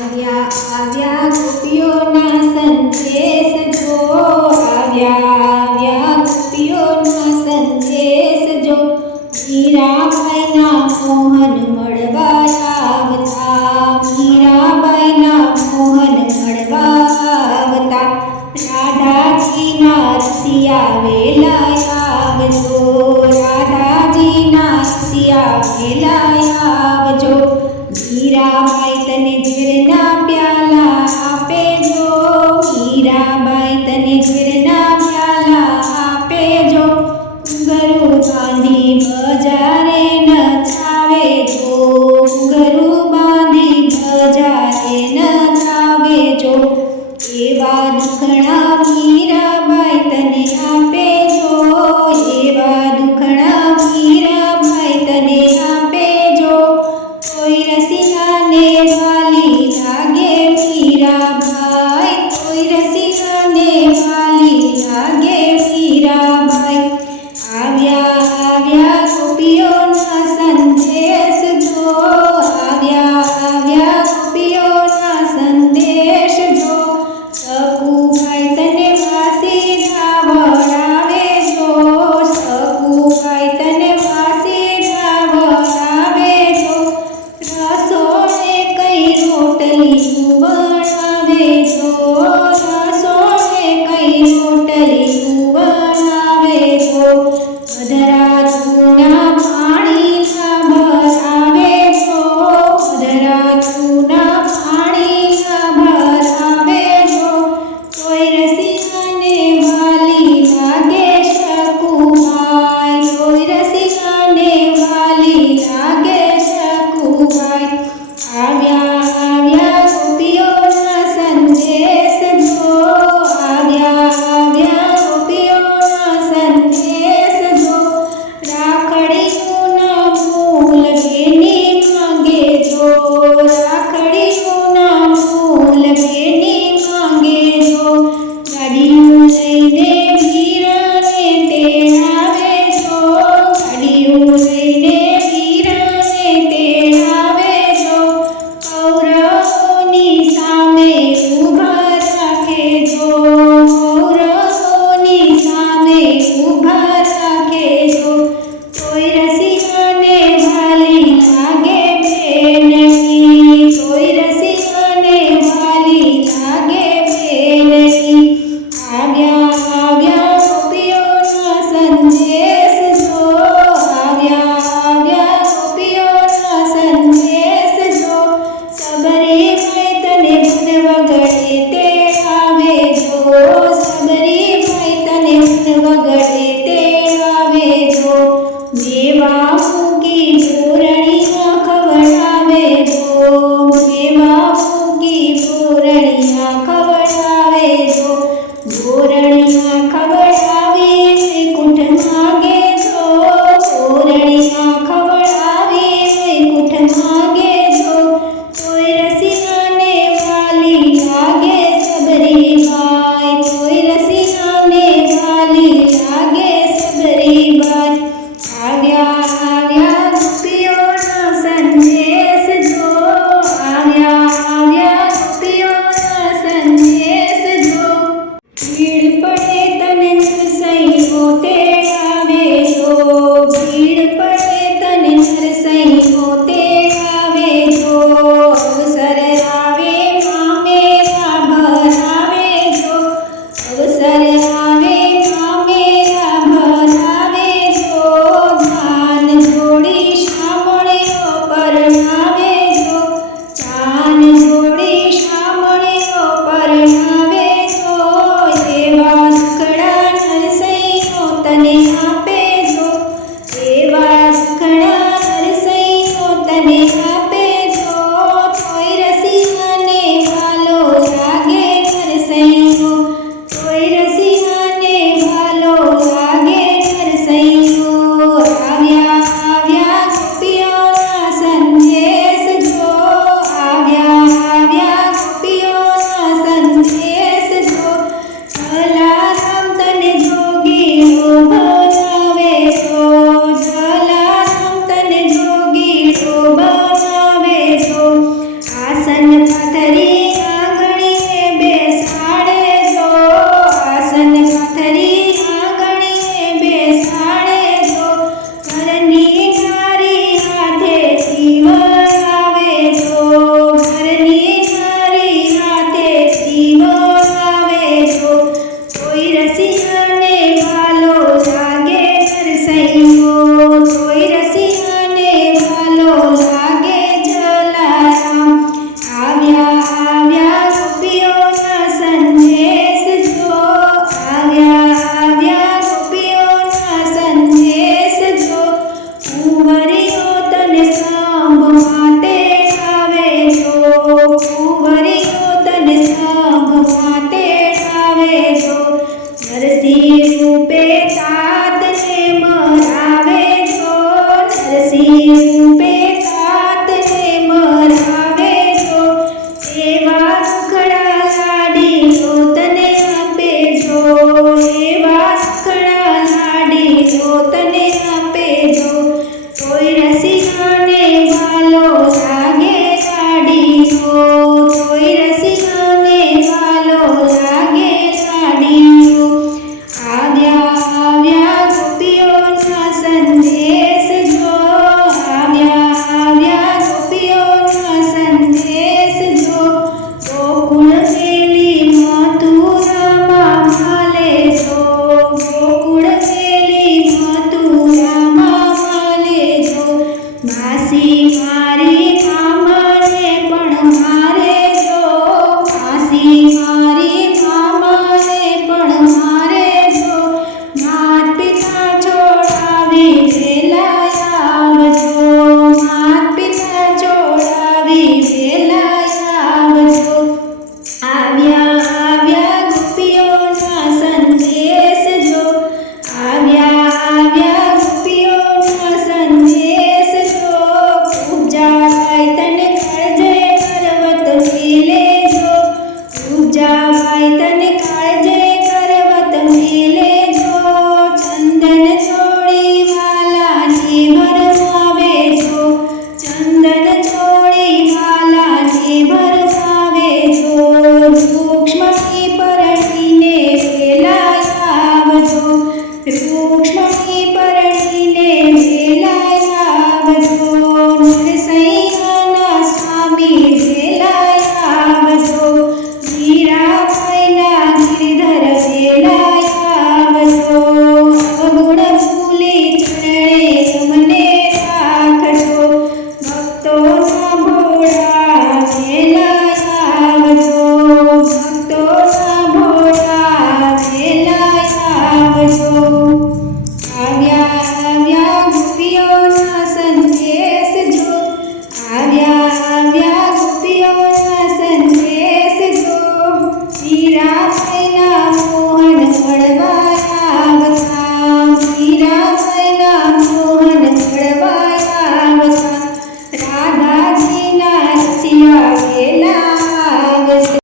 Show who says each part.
Speaker 1: આવ્યા આવ્યા ગોપીઓના સંદેશ જો આવ્યા એવા દુખણા મીરાબાઈ સાત છે મરાવે છો નરસિંહ